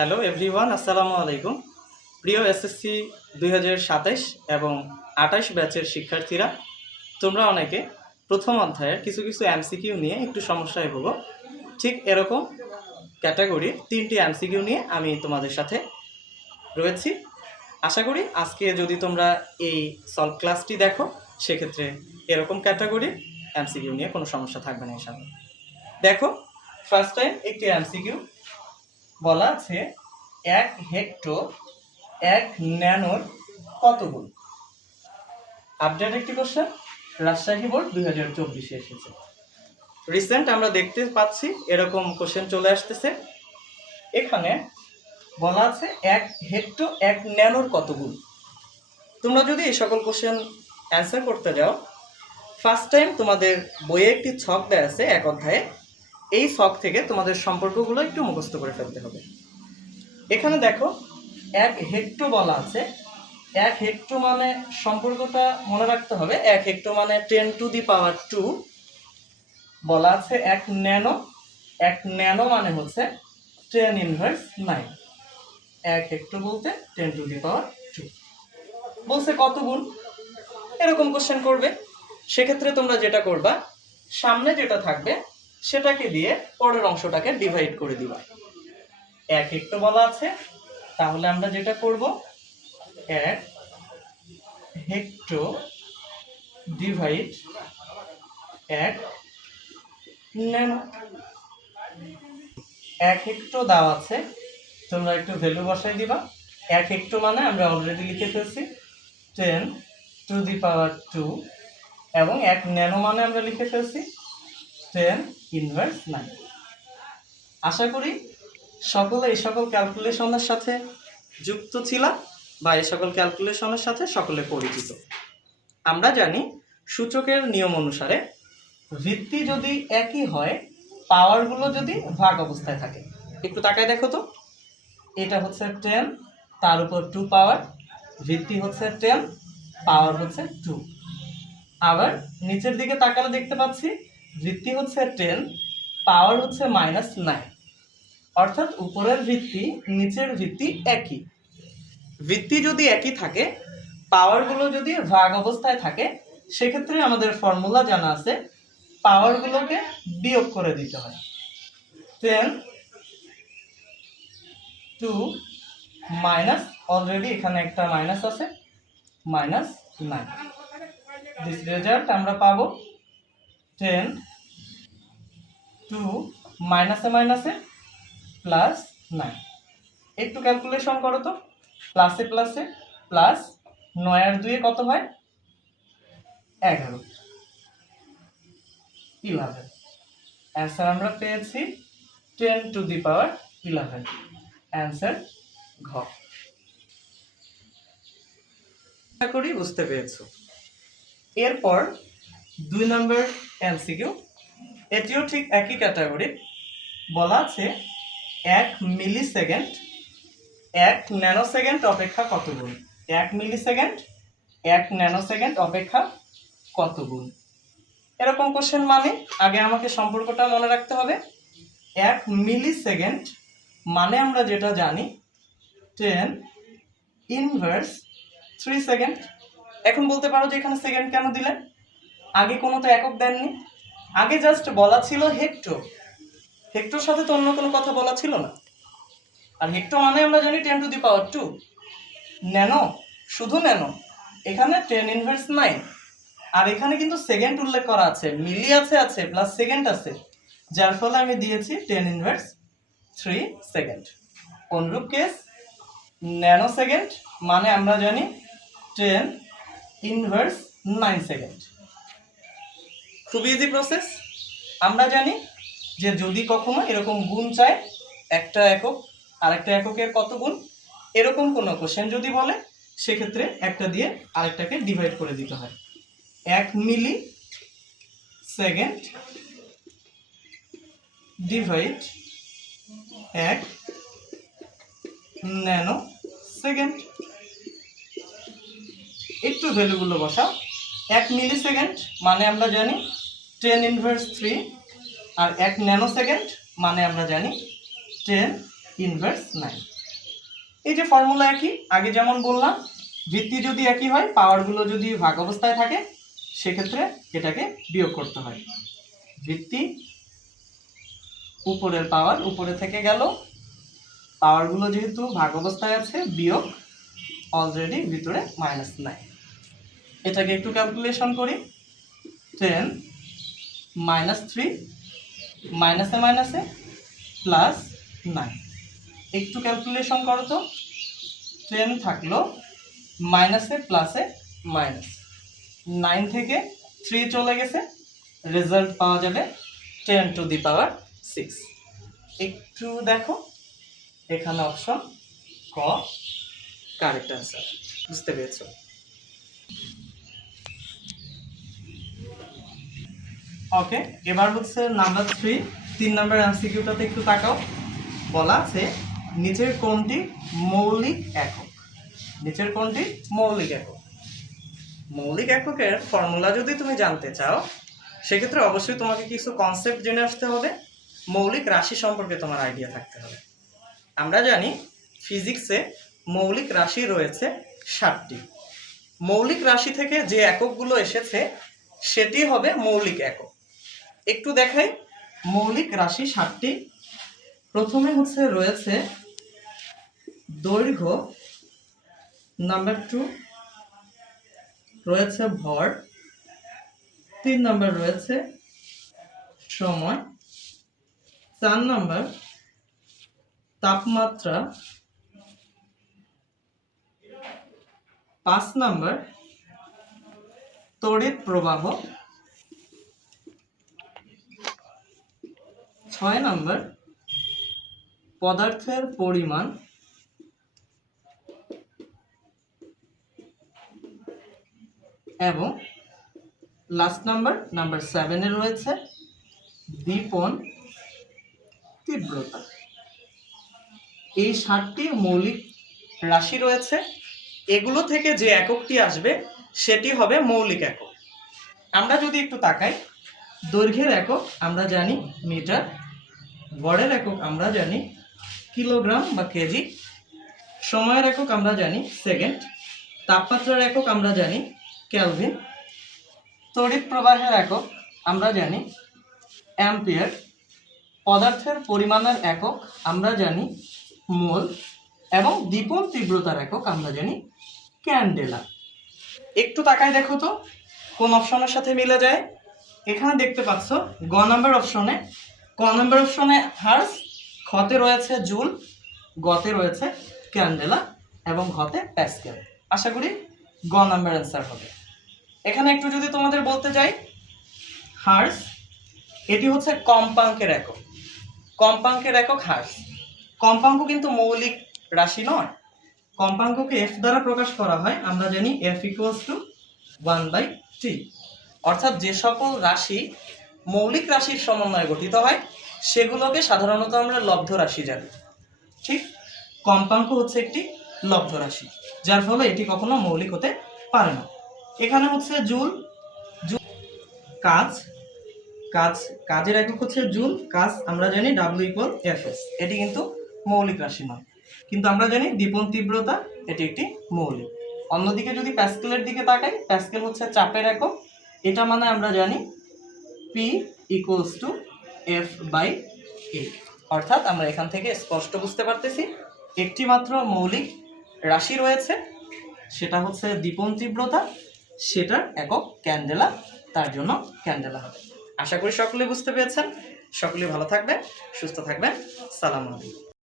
Hello everyone, আসসালামু আলাইকুম। প্রিয় এসএসসি 2027 এবং 28 ব্যাচের শিক্ষার্থীরা, তোমরা অনেকে প্রথম অধ্যায়ের কিছু কিছু এমসিকিউ নিয়ে একটু সমস্যায় ভোগো। ঠিক এরকম ক্যাটাগরির 3টি এমসিকিউ নিয়ে আমি তোমাদের সাথে রয়েছি। আশা করি আজকে যদি তোমরা এই সলভ ক্লাসটি দেখো, সেক্ষেত্রে এরকম ক্যাটাগরির এমসিকিউ নিয়ে কোনো সমস্যা থাকবে না ইনশাআল্লাহ। দেখো, ফার্স্ট টাইম একটি এমসিকিউ বলা আছে 1 হেক্টর 1 ন্যানোর কত গুণ। আপডেট একটি কোশ্চেন, রাজশাহী বোর্ড 2024 এসেছে। রিসেন্ট আমরা দেখতে পাচ্ছি এরকম কোশ্চেন চলে আসতেছে। এখানে বলা আছে 1 হেক্টর 1 ন্যানোর কত গুণ। তোমরা যদি এই সকল কোশ্চেন অ্যান্সার করতে যাও, ফার্স্ট টাইম তোমাদের বইয়ে একটি ছক দেওয়া আছে এক অধ্যায়ে। এই ছক থেকে তোমাদের সম্পর্কগুলো একটু মুখস্থ করে ফেলতে হবে। এখানে দেখো 1 হেক্টর বলা আছে। 1 হেক্টর মানে সম্পর্কটা মনে রাখতে হবে। 1 হেক্টর মানে 10 টু দি পাওয়ার 2 বলা আছে। 1 ন্যানো, 1 ন্যানো মানে হচ্ছে 10 ইনভার্স 9। 1 হেক্টর বলতে 10 টু দি পাওয়ার 2 বলছে কত গুণ। এরকম কোশ্চেন করবে। সেক্ষেত্রে তোমরা যেটা করবা, সামনে যেটা থাকবে সেটাকে দিয়ে পরের অংশটাকে ডিভাইড করে দিবা। 1 হেক্টর বলা আছে, তাহলে আমরা যেটা করব, 1 হেক্টর ডিভাইড 1 ন্যানো। 1 হেক্টর দেওয়া আছে, তোমরা একটু ভ্যালু বসাই দিবা। 1 হেক্টর মানে আমরা অলরেডি লিখে ফেলছি 10 টু দি পাওয়ার 2, এবং 1 ন্যানো মানে আমরা লিখে ফেলছি 10 ইনভার্স 9। আশা করি সকলে এই সকল ক্যালকুলেশনের সাথে যুক্ত ছিলা বা এই সকল ক্যালকুলেশনের সাথে সকলে পরিচিত। আমরা জানি সূচকের নিয়ম অনুসারে ভিত্তি যদি একই হয়, পাওয়ারগুলো যদি ভাগ অবস্থায় থাকে। একটু তাকায় দেখো তো, এটা হচ্ছে 10, তার উপর 2 পাওয়ার, ভিত্তি হচ্ছে 10, পাওয়ার হচ্ছে 2। আবার নিচের দিকে তাকালে দেখতে পাচ্ছি ভিত্তি হচ্ছে 10, পাওয়ার হচ্ছে -9। অর্থাৎ উপরের ভিত্তি নিচের ভিত্তি একই। ভিত্তি যদি একই থাকে, পাওয়ারগুলো যদি ভাগ অবস্থায় থাকে, সেক্ষেত্রে আমাদের ফর্মুলা জানা আছে, পাওয়ারগুলোকে বিয়োগ করে দিতে হয়। 10 2 মাইনাস, অলরেডি এখানে একটা মাইনাস আছে, -9। দিস রেজাল্ট আমরা পাবো 10 2 মাইনাসে মাইনাসে +9। একটু ক্যালকুলেশন করো তো, প্লাসে প্লাসে প্লাস, 9 আর 2 কত হয়? 11 অ্যান্সার আমরা পেয়েছি 10 টু দি পাওয়ার 11। অ্যান্সার ঘ। আশা করি বুঝতে পেরেছো। এরপর 2 নম্বর এমসিকিউ, এটিও ঠিক একই ক্যাটাগরি। বলা আছে 1 মিলিসেকেন্ড 1 ন্যানোসেকেন্ড অপেক্ষা কত গুণ। 1 মিলিসেকেন্ড 1 ন্যানোসেকেন্ড অপেক্ষা কত গুণ। এরকম কোশ্চেন মানে আগে আমাকে সম্পর্কটা মনে রাখতে হবে। 1 মিলিসেকেন্ড মানে আমরা যেটা জানি 10 ইনভার্স 3 সেকেন্ড। এখন বলতে পারো যে এখানে সেকেন্ড কেন দিলেন? আগে কোনো তো একক দেননি, আগে জাস্ট বলা ছিল হেক্টর। হেক্টর সাথে তো অন্য কোনো কথা বলা ছিল না। আর হেক্টর মানে আমরা জানি 10 টু দি পাওয়ার 2। ন্যানো, শুধু ন্যানো, এখানে 10 ইনভার্স 9। আর এখানে কিন্তু সেকেন্ড উল্লেখ করা আছে, মিলি আছে প্লাস সেকেন্ড আছে, যার ফলে আমি দিয়েছি 10 ইনভার্স 3 সেকেন্ড। অনুরূপ কেস, ন্যানো সেকেন্ড মানে আমরা জানি 10 ইনভার্স 9 সেকেন্ড। খুব ইজি প্রসেস। আমরা জানি যে যদি কখনো এরকম গুণ চায়, একটা একক আরেকটা এককের কত গুণ, এরকম কোনো কোশ্চেন যদি বলে, সেক্ষেত্রে একটা দিয়ে আরেকটাকে ডিভাইড করে দিতে হয়। 1 মিলি সেকেন্ড ডিভাইড 1 ন্যানো সেকেন্ড। একটু ভ্যালুগুলো বসাও। 1 মিলি সেকেন্ড মানে আমরা জানি 10 ইনভার্স 3, আর 1 ন্যানো সেকেন্ড মানে আমরা জানি 10 ইনভার্স 9। এই যে ফর্মুলা একই, আগে যেমন বললাম, ভিত্তি যদি একই হয়, পাওয়ারগুলো যদি ভাগ অবস্থায় থাকে, সেক্ষেত্রে এটাকে বিয়োগ করতে হয়। ভিত্তি উপরের পাওয়ার উপরে থেকে গেল, পাওয়ারগুলো যেহেতু ভাগ অবস্থায় আছে, বিয়োগ অলরেডি ভিতরে -9। এটাকে একটু ক্যালকুলেশন করি। 10 -3 মাইনাসে মাইনাসে +9। একটু ক্যালকুলেশন করো তো। 10 থাকলো, মাইনাসে প্লাসে মাইনাস, 9 থেকে 3 চলে গেছে, রেজাল্ট পাওয়া যাবে 10⁶। একটু দেখো, এখানে অপশন ক কারেক্ট অ্যান্সার। বুঝতে পেরেছো? ওকে, এবার হচ্ছে নাম্বার 3 নাম্বার এমসিকিউটাতে একটু তাকাও। বলা আছে নিচের কোনটি মৌলিক একক। নিচের কোনটি মৌলিক একক? মৌলিক এককের ফর্মুলা যদি তুমি জানতে চাও, সেক্ষেত্রে অবশ্যই তোমাকে কিছু কনসেপ্ট জেনে আসতে হবে। মৌলিক রাশি সম্পর্কে তোমার আইডিয়া থাকতে হবে। আমরা জানি ফিজিক্সে মৌলিক রাশি রয়েছে 7টি। মৌলিক রাশি থেকে যে এককগুলো এসেছে সেটি হবে মৌলিক একক। একটু দেখাই, মৌলিক রাশি 7টি। প্রথমে হচ্ছে রয়েছে দৈর্ঘ্য, নাম্বার 2 রয়েছে ভর, 3 নাম্বার রয়েছে সময়, 4 নাম্বার তাপমাত্রা, 5 নাম্বার তড়িৎ প্রবাহ, 6 নাম্বার পদার্থের পরিমাণ, এবং লাস্ট নাম্বার 7 রয়েছে দীপন তীব্রতা। এই 7টি মৌলিক রাশি রয়েছে। এগুলো থেকে যে এককটি আসবে সেটি হবে মৌলিক একক। আমরা যদি একটু তাকাই, দৈর্ঘ্যের একক আমরা জানি মিটার, ভরের একক আমরা জানি কিলোগ্রাম বা কেজি, সময়ের একক আমরা জানি সেকেন্ড, তাপমাত্রার একক আমরা জানি কেলভিন, তড়িৎ প্রবাহের একক আমরা জানি অ্যাম্পিয়ার, পদার্থের পরিমাণের একক আমরা জানি মোল, এবং দীপন তীব্রতার একক আমরা জানি ক্যান্ডেলা। একটু তাকায় দেখো তো কোন অপশনের সাথে মিলে যায়। এখানে দেখতে পাচ্ছ গ নাম্বার অপশনে, ক নাম্বার অপশনে হার্স, খতে রয়েছে জুল, গতে রয়েছে ক্যান্ডেলা এবং ঘতে প্যাসকেল। আশা করি গ নাম্বার অ্যান্সার হবে। এখানে একটু যদি তোমাদের বলতে যাই, হার্স এটি হচ্ছে কম্পাঙ্কের একক। কম্পাঙ্কের একক হার্স। কম্পাঙ্ক কিন্তু মৌলিক রাশি নয়। কম্পাঙ্ককে এফ দ্বারা প্রকাশ করা হয়। আমরা জানি এফ = 1/3। অর্থাৎ যে সকল রাশি মৌলিক রাশির সমন্বয়ে গঠিত হয় সেগুলোকে সাধারণত আমরা লব্ধ রাশি জানি। ঠিক, কম্পাঙ্ক হচ্ছে একটি লব্ধ রাশি, যার ফলে এটি কখনো মৌলিক হতে পারে না। এখানে হচ্ছে জুল, কাজের একক হচ্ছে জুল, কাজ আমরা জানি W = Fs। এটি কিন্তু মৌলিক রাশি নয়, কিন্তু আমরা জানি দীপন তীব্রতা এটি একটি মৌলিক। অন্যদিকে যদি প্যাসকেলের দিকে তাকাই, প্যাসকেল হচ্ছে চাপের একক। এটা মানে আমরা জানি P = F/A। অর্থাৎ আমরা এখান থেকে স্পষ্ট বুঝতে পারতেছি একটি মাত্র মৌলিক রাশি রয়েছে, সেটা হচ্ছে দীপন তীব্রতা, সেটার একক ক্যান্ডেলা, তার জন্য ক্যান্ডেলা হবে। আশা করি সকলে বুঝতে পেরেছেন। সকলে ভালো থাকবেন, সুস্থ থাকবেন। সালাম আলাইকুম।